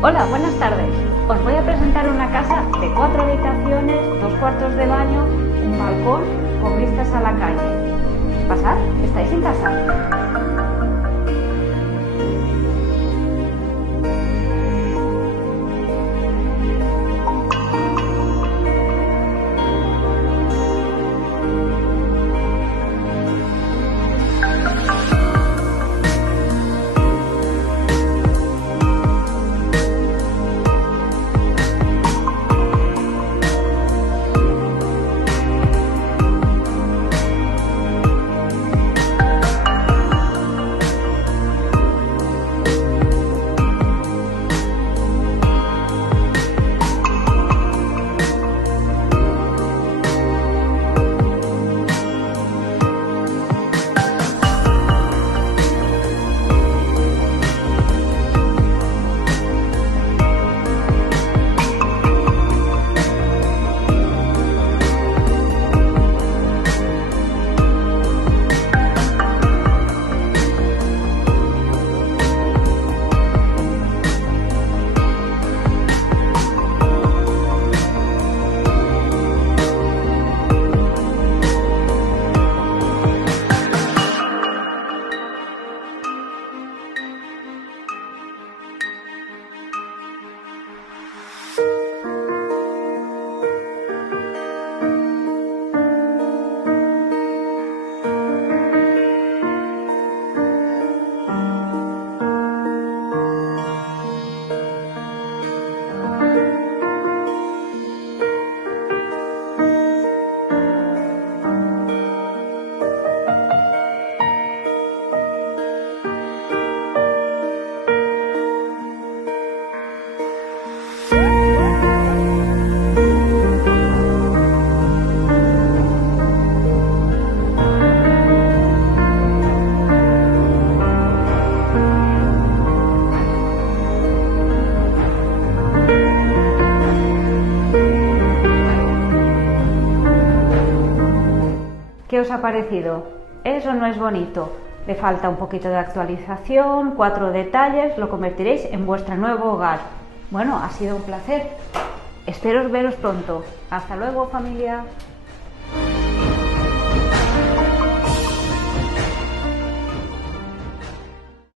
Hola, buenas tardes. Os voy a presentar una casa de 4 habitaciones, 2 cuartos de baño, un balcón con vistas a la calle. ¿Pasad? ¿Estáis en casa? ¿Qué os ha parecido? ¿Eso no es bonito? Le falta un poquito de actualización, 4 detalles, lo convertiréis en vuestro nuevo hogar. Bueno, ha sido un placer. Espero veros pronto. Hasta luego, familia.